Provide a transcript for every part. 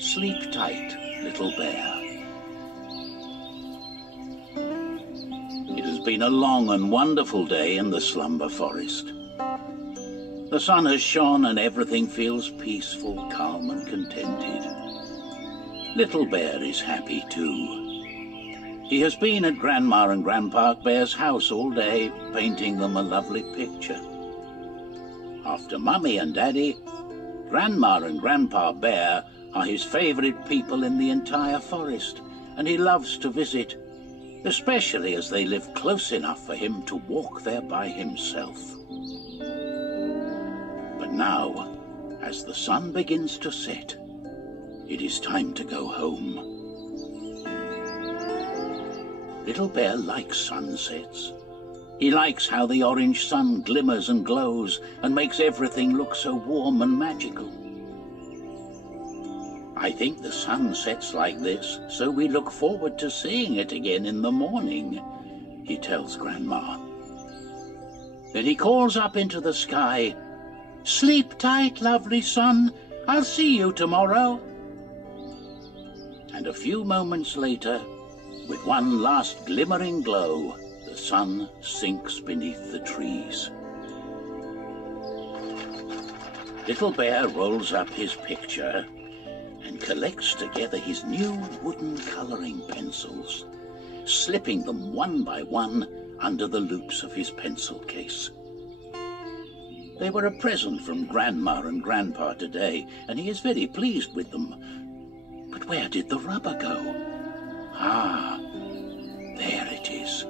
Sleep tight, little bear. It has been a long and wonderful day in the slumber forest. The sun has shone and everything feels peaceful, calm and contented. Little Bear is happy too. He has been at Grandma and Grandpa Bear's house all day, painting them a lovely picture. After Mummy and Daddy, Grandma and Grandpa Bear are his favourite people in the entire forest, and he loves to visit, especially as they live close enough for him to walk there by himself. But now, as the sun begins to set, it is time to go home. Little Bear likes sunsets. He likes how the orange sun glimmers and glows and makes everything look so warm and magical. I think the sun sets like this, so we look forward to seeing it again in the morning, he tells Grandma. Then he calls up into the sky, "Sleep tight, lovely sun. I'll see you tomorrow." And a few moments later, with one last glimmering glow, the sun sinks beneath the trees. Little Bear rolls up his picture and collects together his new wooden colouring pencils, slipping them one by one under the loops of his pencil case. They were a present from Grandma and Grandpa today, and he is very pleased with them. But where did the rubber go? Ah, there it is.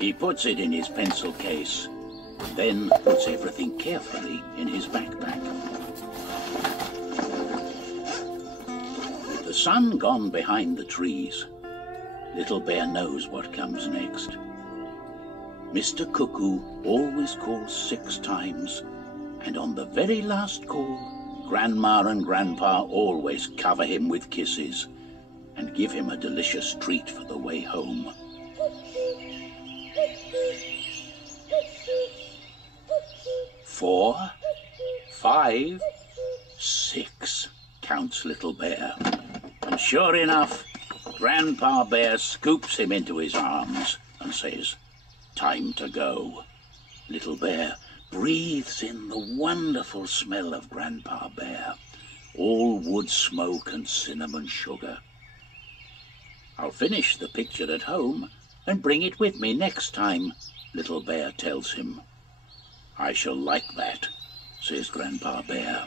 He puts it in his pencil case, then puts everything carefully in his backpack. With the sun gone behind the trees, Little Bear knows what comes next. Mr. Cuckoo always calls 6 times, and on the very last call, Grandma and Grandpa always cover him with kisses and give him a delicious treat for the way home. 4, 5, 6, counts Little Bear. And sure enough, Grandpa Bear scoops him into his arms and says, "Time to go." Little Bear breathes in the wonderful smell of Grandpa Bear, all wood smoke and cinnamon sugar. "I'll finish the picture at home and bring it with me next time," Little Bear tells him. "I shall like that," says Grandpa Bear.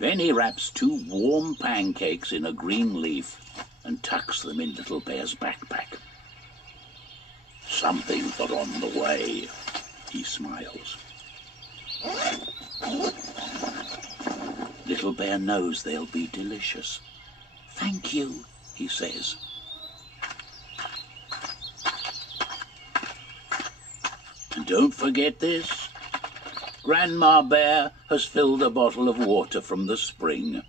Then he wraps 2 warm pancakes in a green leaf and tucks them in Little Bear's backpack. "Something for on the way," he smiles. Little Bear knows they'll be delicious. "Thank you," he says. And don't forget this. Grandma Bear has filled a bottle of water from the spring.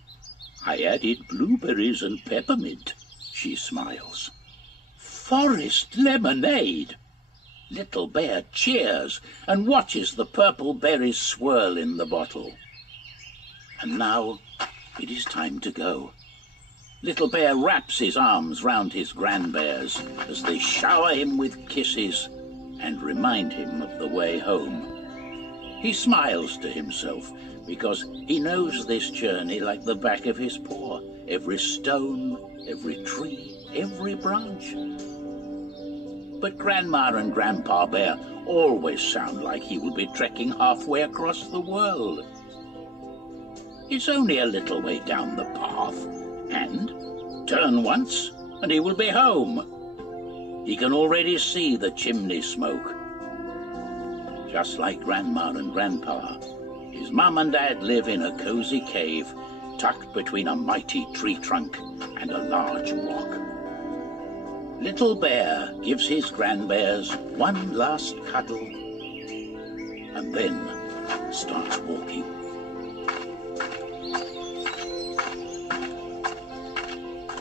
"I added blueberries and peppermint," she smiles. "Forest lemonade!" Little Bear cheers and watches the purple berries swirl in the bottle. And now it is time to go. Little Bear wraps his arms round his grandbears as they shower him with kisses and remind him of the way home. He smiles to himself because he knows this journey like the back of his paw, every stone, every tree, every branch. But Grandma and Grandpa Bear always sound like he will be trekking halfway across the world. It's only a little way down the path, and turn once and he will be home. He can already see the chimney smoke. Just like Grandma and Grandpa, his Mum and Dad live in a cozy cave tucked between a mighty tree trunk and a large rock. Little Bear gives his grandbears one last cuddle and then starts walking.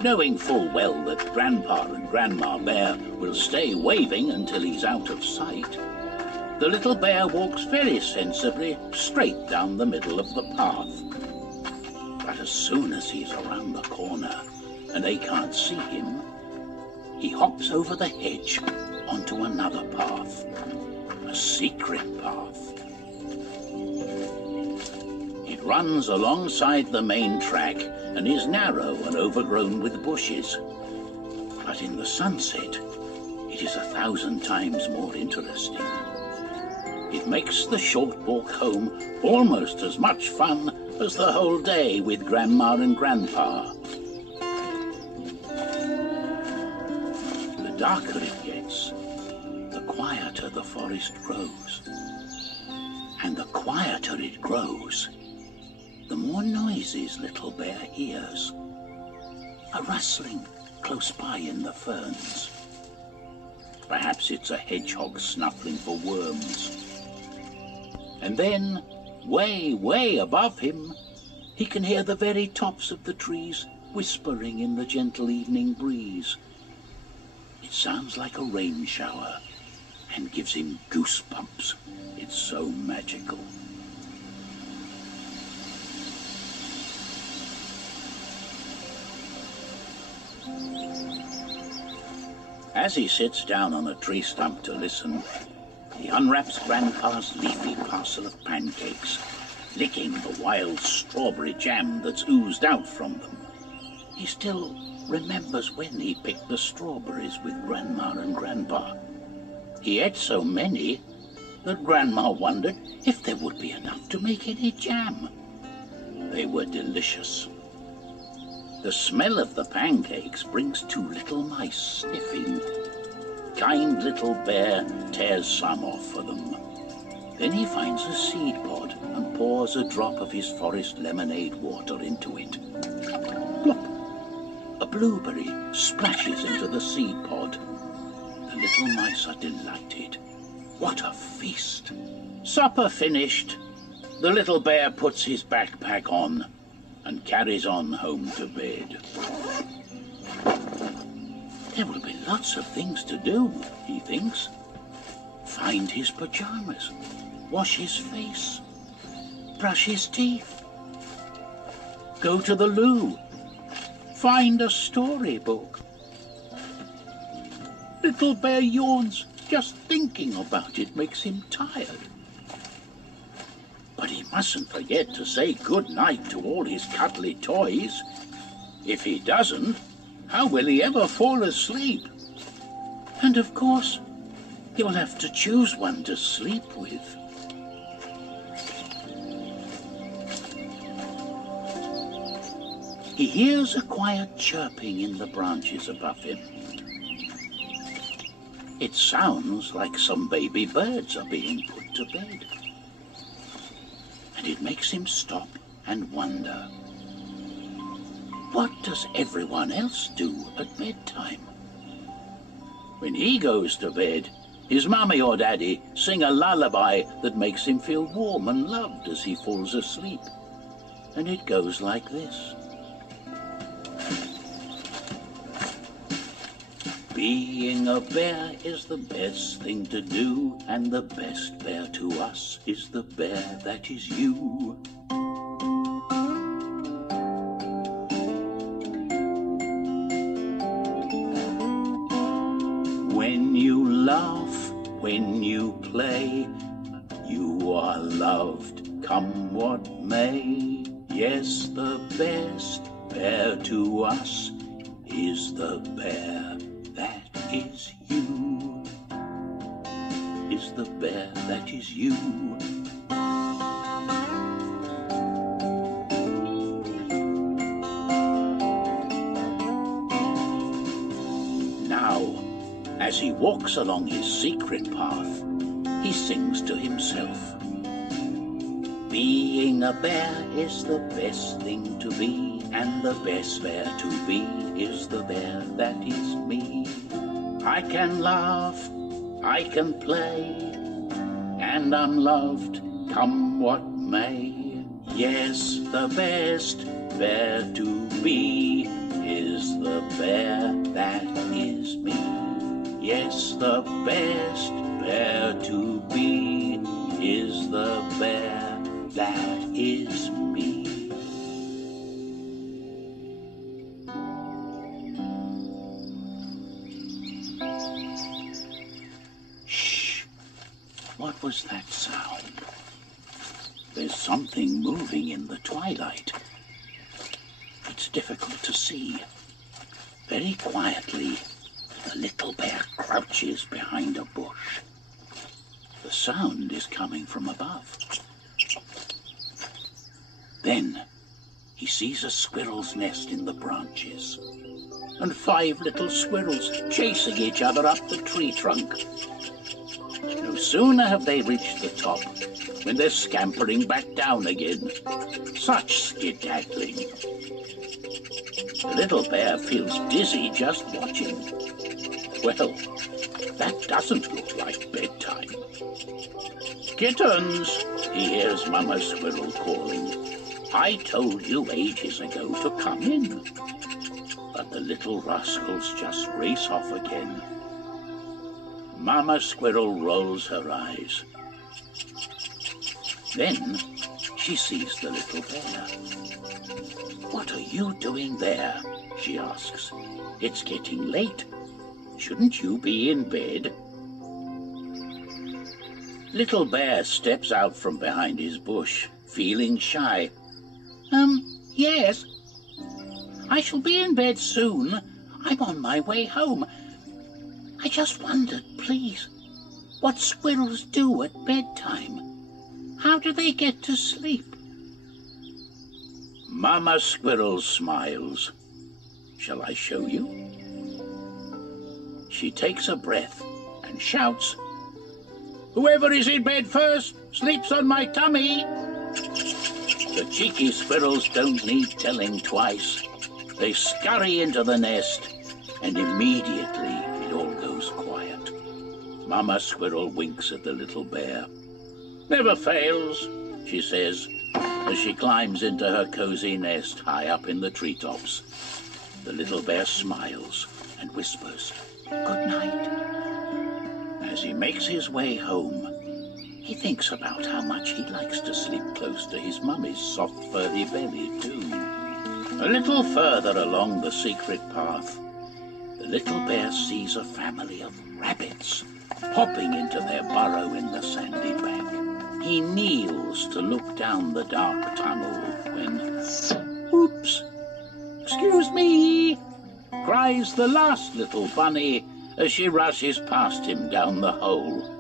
Knowing full well that Grandpa and Grandma Bear will stay waving until he's out of sight, the little bear walks very sensibly straight down the middle of the path. But as soon as he's around the corner and they can't see him, he hops over the hedge onto another path, a secret path. It runs alongside the main track and is narrow and overgrown with bushes. But in the sunset, it is 1,000 times more interesting. It makes the short walk home almost as much fun as the whole day with Grandma and Grandpa. The darker it gets, the quieter the forest grows. And the quieter it grows, the more noises Little Bear hears. A rustling close by in the ferns. Perhaps it's a hedgehog snuffling for worms. And then, way, way above him, he can hear the very tops of the trees whispering in the gentle evening breeze. It sounds like a rain shower and gives him goosebumps. It's so magical. As he sits down on a tree stump to listen, he unwraps Grandpa's leafy parcel of pancakes, licking the wild strawberry jam that's oozed out from them. He still remembers when he picked the strawberries with Grandma and Grandpa. He ate so many that Grandma wondered if there would be enough to make any jam. They were delicious. The smell of the pancakes brings 2 little mice sniffing. Kind Little Bear tears some off for them. Then he finds a seed pod and pours a drop of his forest lemonade water into it. Plop! A blueberry splashes into the seed pod. The little mice are delighted. What a feast! Supper finished, the Little Bear puts his backpack on and carries on home to bed. There will be lots of things to do, he thinks. Find his pajamas, wash his face, brush his teeth, go to the loo, find a storybook. Little Bear yawns. Just thinking about it makes him tired. But he mustn't forget to say good night to all his cuddly toys. If he doesn't, how will he ever fall asleep? And of course, he'll have to choose one to sleep with. He hears a quiet chirping in the branches above him. It sounds like some baby birds are being put to bed. And it makes him stop and wonder, what does everyone else do at bedtime? When he goes to bed, his mummy or daddy sing a lullaby that makes him feel warm and loved as he falls asleep. And it goes like this. Being a bear is the best thing to do, and the best bear to us is the bear that is you. When you laugh, when you play, you are loved, come what may. Yes, the best bear to us is the bear that is you, is the bear that is you. Now, as he walks along his secret path, he sings to himself. Being a bear is the best thing to be, and the best bear to be is the bear that is me. I can laugh, I can play, and I'm loved, come what may. Yes, the best bear to be is the bear that is me. Yes, the best bear to be is the bear that is me. was that sound? There's something moving in the twilight. It's difficult to see. Very quietly, the little bear crouches behind a bush. The sound is coming from above. Then he sees a squirrel's nest in the branches, and 5 little squirrels chasing each other up the tree trunk. No sooner have they reached the top when they're scampering back down again. Such skedaddling. The little bear feels dizzy just watching. Well, that doesn't look like bedtime. Kittens, he hears Mama Squirrel calling. I told you ages ago to come in. But the little rascals just race off again. Mama Squirrel rolls her eyes. Then she sees the little bear. What are you doing there? She asks. It's getting late. Shouldn't you be in bed? Little Bear steps out from behind his bush, feeling shy. Yes. I shall be in bed soon. I'm on my way home. I just wondered, please, what squirrels do at bedtime. How do they get to sleep? Mama Squirrel smiles. Shall I show you? She takes a breath and shouts, Whoever is in bed first sleeps on my tummy. The cheeky squirrels don't need telling twice. They scurry into the nest, and immediately it all goes quiet. Mama Squirrel winks at the little bear. Never fails, she says, as she climbs into her cozy nest high up in the treetops. The little bear smiles and whispers, Good night. As he makes his way home, he thinks about how much he likes to sleep close to his mummy's soft furry belly too. A little further along the secret path, the little bear sees a family of rabbits popping into their burrow in the sandy bank. He kneels to look down the dark tunnel when, oops, excuse me, cries the last little bunny as she rushes past him down the hole.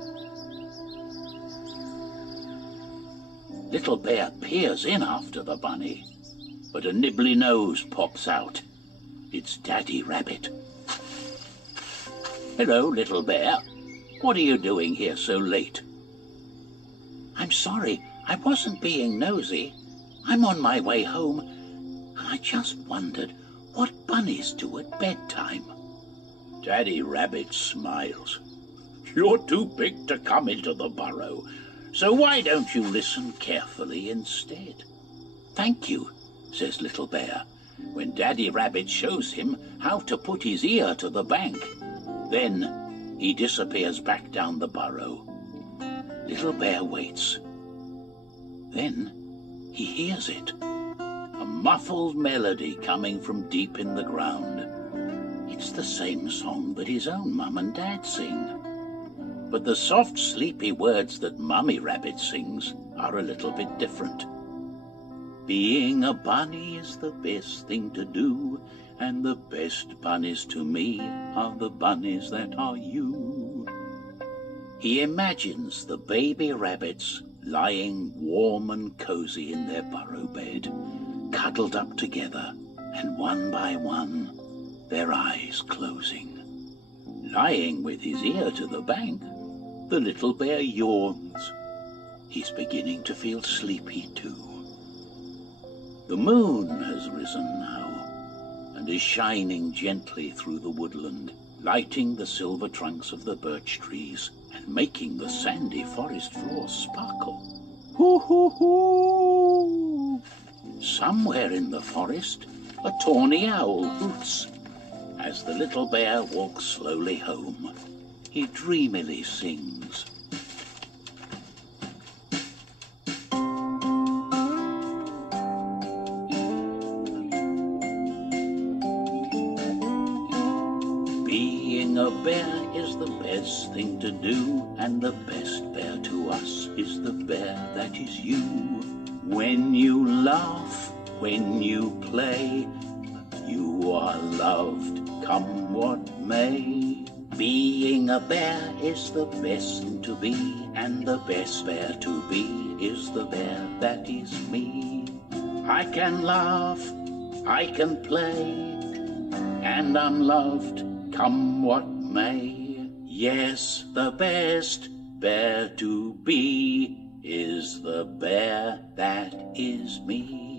Little Bear peers in after the bunny, but a nibbly nose pops out. It's Daddy Rabbit. Hello, Little Bear. What are you doing here so late? I'm sorry, I wasn't being nosy. I'm on my way home, and I just wondered what bunnies do at bedtime. Daddy Rabbit smiles. You're too big to come into the burrow, so why don't you listen carefully instead? Thank you, says Little Bear, when Daddy Rabbit shows him how to put his ear to the bank. Then he disappears back down the burrow. Little Bear waits. Then he hears it. A muffled melody coming from deep in the ground. It's the same song that his own mum and dad sing. But the soft, sleepy words that Mummy Rabbit sings are a little bit different. Being a bunny is the best thing to do, and the best bunnies to me are the bunnies that are you. He imagines the baby rabbits lying warm and cozy in their burrow bed, cuddled up together, and one by one, their eyes closing. Lying with his ear to the bank, the little bear yawns. He's beginning to feel sleepy too. The moon has risen now, and is shining gently through the woodland, lighting the silver trunks of the birch trees and making the sandy forest floor sparkle. Hoo hoo hoo! Somewhere in the forest, a tawny owl hoots. As the little bear walks slowly home, he dreamily sings. Being a bear is the best thing to do, and the best bear to to us is the bear that is you. When you laugh, when you play, you are loved, come what may. Being a bear is the best thing to be, and the best bear to be is the bear that is me. I can laugh, I can play, and I'm loved, come what may. Yes, the best bear to be is the bear that is me.